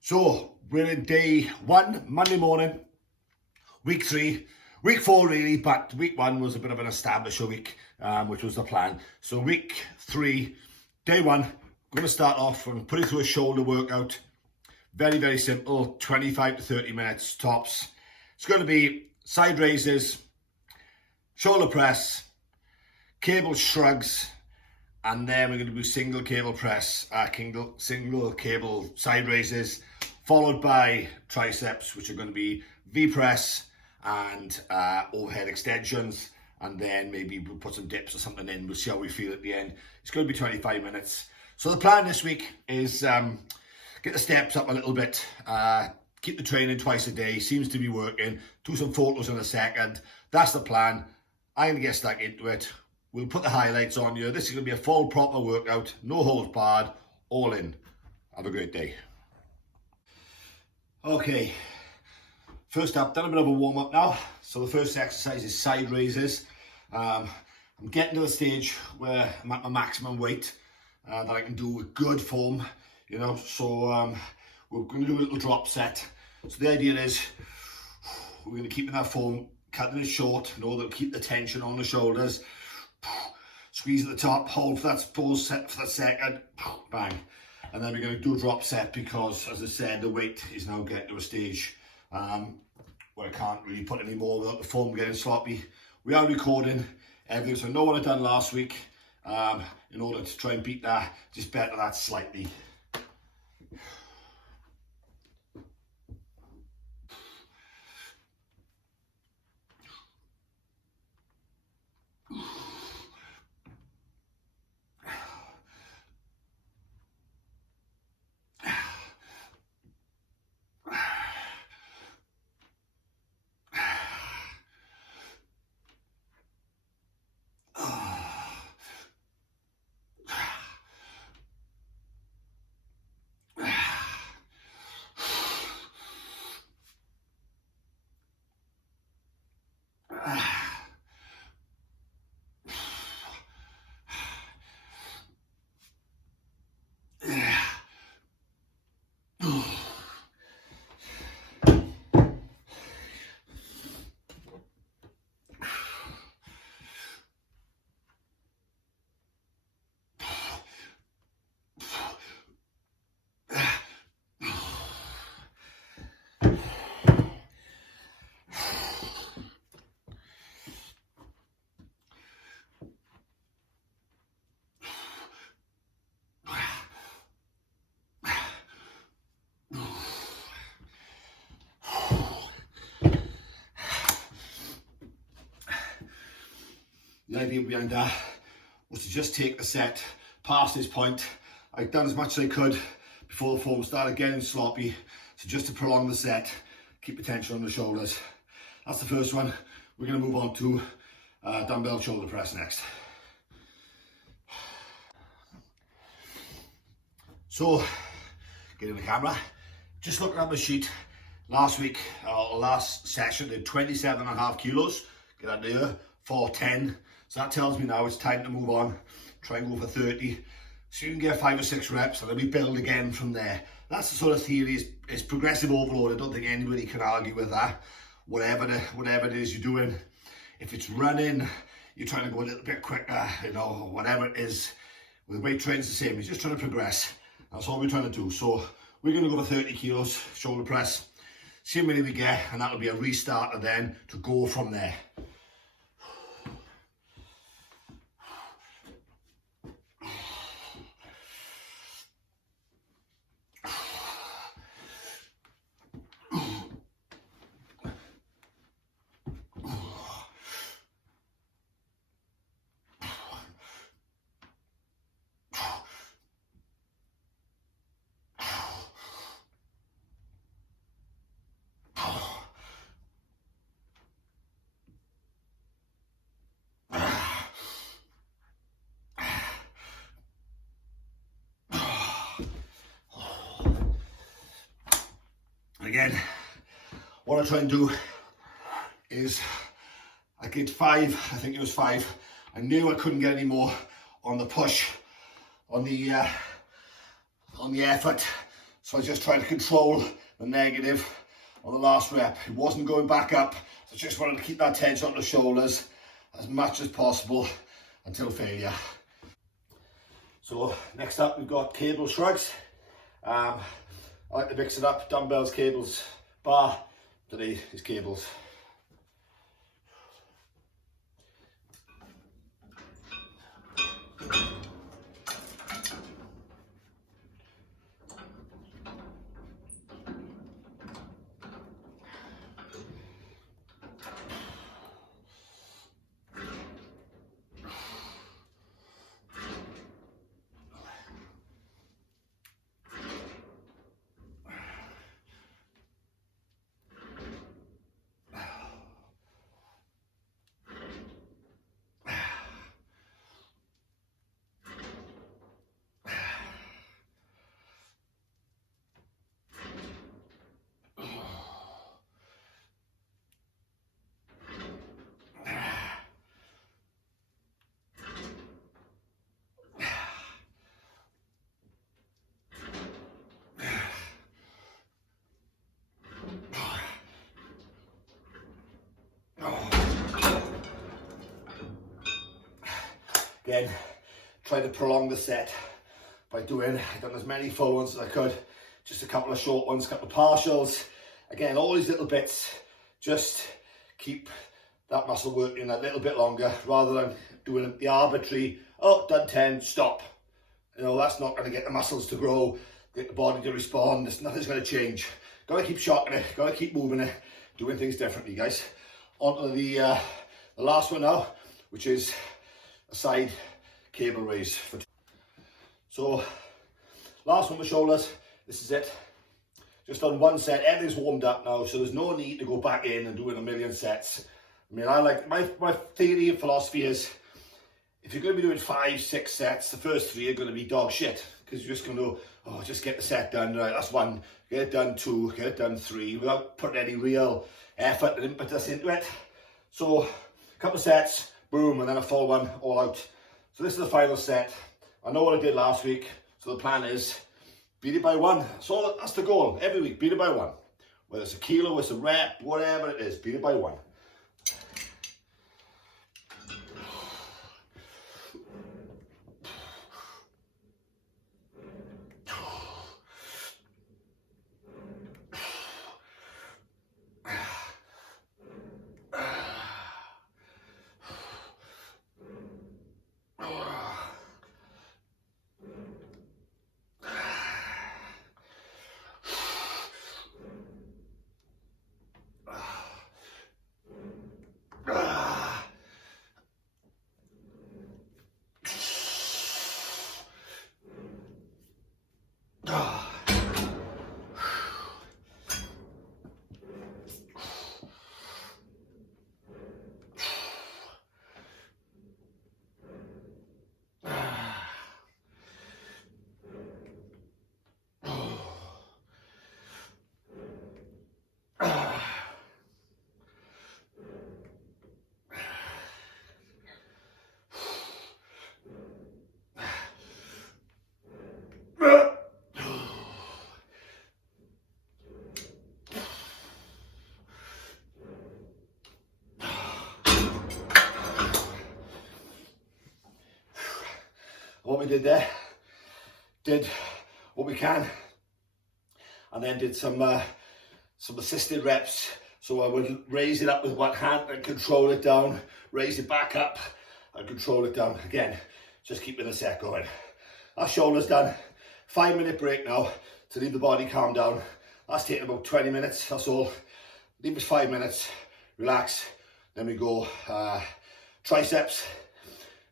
So we're in day 1, Monday morning, week 3, week 4 really, but week 1 was a bit of an establisher week, which was the plan. So week 3, day 1, I'm going to start off and put it through a shoulder workout. Very, very simple, 25 to 30 minutes tops. It's going to be side raises, shoulder press, cable shrugs, and then we're going to do single cable press, single cable side raises, followed by triceps, which are going to be V-press and overhead extensions, and then maybe we'll put some dips or something in. We'll see how we feel at the end. It's going to be 25 minutes. So the plan this week is get the steps up a little bit, keep the training twice a day, seems to be working, do some photos in a second. That's the plan. I'm going to get stuck into it. We'll put the highlights on you. This is going to be a full proper workout, no holds barred, all in. Have a great day. Okay, first up, done a bit of a warm up now. So the first exercise is side raises. I'm getting to the stage where I'm at my maximum weight that I can do with good form, you know. So we're going to do a little drop set. So the idea is we're going to keep in that form, cutting it short, know that keep the tension on the shoulders. Squeeze at the top, hold for that pause set for that second, bang. And then we're going to do a drop set because, as I said, the weight is now getting to a stage where I can't really put any more without the foam getting sloppy. We are recording everything, so I know what I've done last week in order to try and beat that, just better that slightly. The idea behind that was to just take the set past this point. I'd done as much as I could before the foam started getting sloppy, so just to prolong the set, keep the tension on the shoulders. That's the first one. We're going to move on to dumbbell shoulder press next. So, get in the camera. Just looking at my sheet, last week, last session, did 27.5 kilos. Get under here, 410. So that tells me now it's time to move on, try and go for 30. So you can get 5 or 6 reps and then we build again from there. That's the sort of theory, it's progressive overload. I don't think anybody can argue with that. Whatever it is you're doing, if it's running, you're trying to go a little bit quicker, you know, whatever it is, with weight training's the same, you're just trying to progress. That's all we're trying to do. So we're going to go for 30 kilos shoulder press, see how many we get, and that'll be a restarter then to go from there. Again, what I try and do is I get 5, I think it was 5. I knew I couldn't get any more on the push, on the effort. So I just tried to control the negative on the last rep. It wasn't going back up, so I just wanted to keep that tension on the shoulders as much as possible until failure. So next up we've got cable shrugs. I like to mix it up, dumbbells, cables, bar. Today is cables. Again, try to prolong the set by doing, I've done as many full ones as I could, just a couple of short ones, a couple of partials. Again, all these little bits, just keep that muscle working a little bit longer rather than doing the arbitrary, oh, done 10, stop. You know, that's not going to get the muscles to grow, get the body to respond, nothing's going to change. Got to keep shocking it, got to keep moving it, doing things differently, guys. On to the last one now, which is a side cable raise. So last one with shoulders, this is it. Just done one set, everything's warmed up now, so there's no need to go back in and doing a million sets. I mean, I like, my theory and philosophy is, if you're going to be doing 5, 6 sets, the first 3 are going to be dog shit, because you're just going to, oh, just get the set done, right, that's 1, get it done 2, get it done 3, without putting any real effort and impetus into it. So, a couple of sets, boom, and then a full one, all out. So this is the final set. I know what I did last week, so the plan is, beat it by 1. So that's the goal, every week, beat it by 1. Whether it's a kilo, it's a rep, whatever it is, beat it by 1. What we did there, did what we can, and then did some assisted reps. So I would raise it up with one hand and control it down, raise it back up and control it down. Again, just keeping the set going. Our shoulders done. 5-minute break now to leave the body calm down. That's taking about 20 minutes, that's all. Leave us 5 minutes, relax, then we go triceps.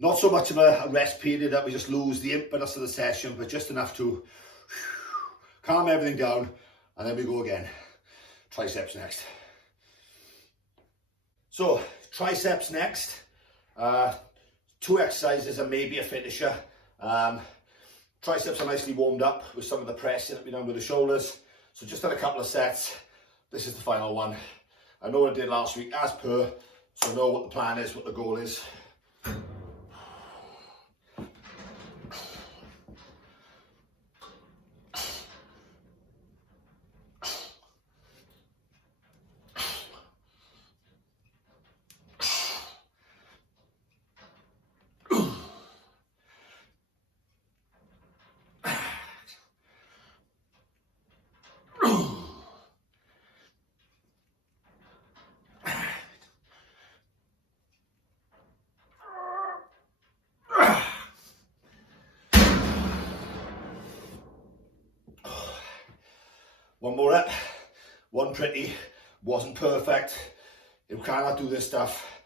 Not so much of a rest period that we just lose the impetus of the session, but just enough to calm everything down, and then we go again. Triceps next. So, triceps next. 2 exercises and maybe a finisher. Triceps are nicely warmed up with some of the pressing that we've done with the shoulders. So just done a couple of sets. This is the final one. I know what I did last week as per, so I know what the plan is, what the goal is. One more rep. 120 wasn't perfect. You cannot do this stuff.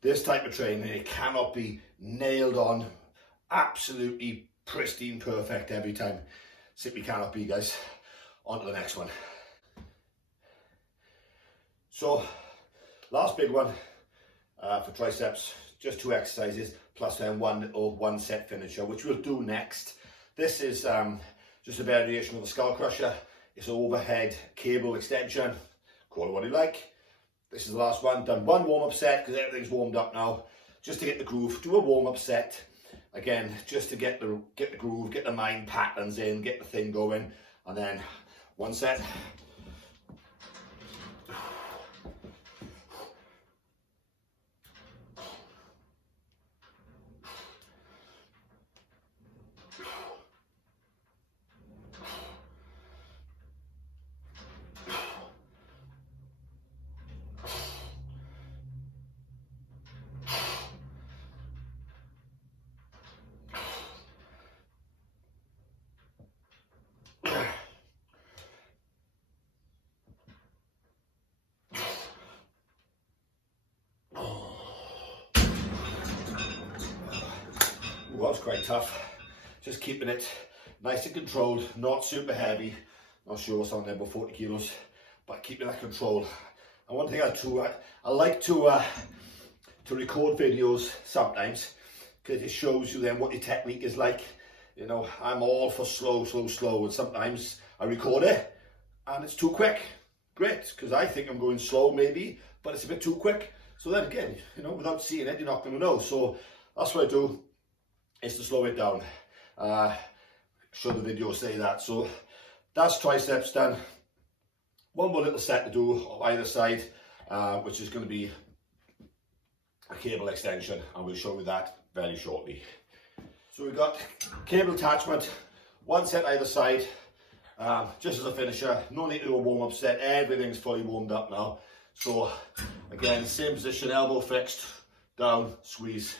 This type of training, it cannot be nailed on, absolutely pristine, perfect every time. Simply cannot be, guys. On to the next one. So, last big one for triceps, just 2 exercises, plus then one set finisher, which we'll do next. This is just a variation of the skull crusher. It's an overhead cable extension, call it what you like. This is the last one, done one warm-up set because everything's warmed up now. Just to get the groove, do a warm-up set. Again, just to get the groove, get the mind patterns in, get the thing going. And then one set. Was quite tough, just keeping it nice and controlled, not super heavy. Not sure what's on there, about 40 kilos, but keeping that control. And one thing I like to record videos sometimes because it shows you then what your technique is like. You know, I'm all for slow, and sometimes I record it and it's too quick. Great, because I think I'm going slow maybe, but it's a bit too quick. So then again, you know, without seeing it, you're not going to know. So that's what I do, is to slow it down. Should the video say that. So that's triceps done. One more little set to do on either side, which is going to be a cable extension, and we'll show you that very shortly. So we've got cable attachment, one set either side, just as a finisher. No need to do a warm-up set, everything's fully warmed up now. So again, same position, elbow fixed, down, squeeze.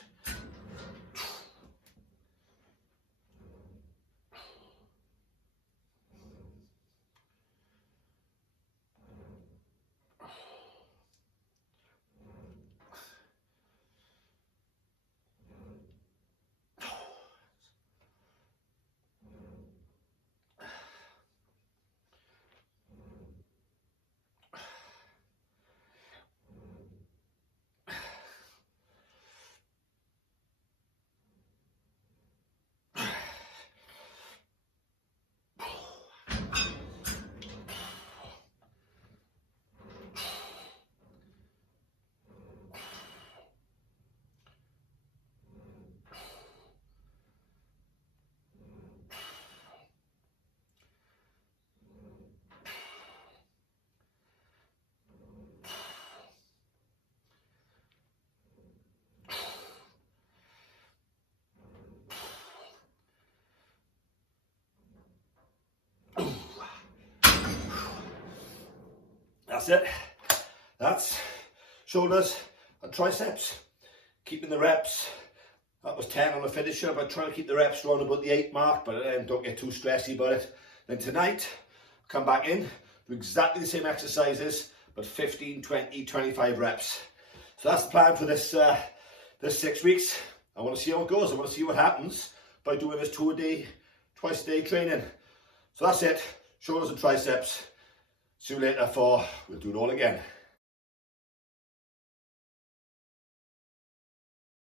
That's it. That's shoulders and triceps. Keeping the reps. That was 10 on the finisher, but trying to keep the reps around about the 8 mark, but don't get too stressy about it. Then tonight, come back in, do exactly the same exercises, but 15, 20, 25 reps. So that's the plan for this 6 weeks. I want to see how it goes. I want to see what happens by doing this twice a day training. So that's it. Shoulders and triceps. See you later for, we'll do it all again.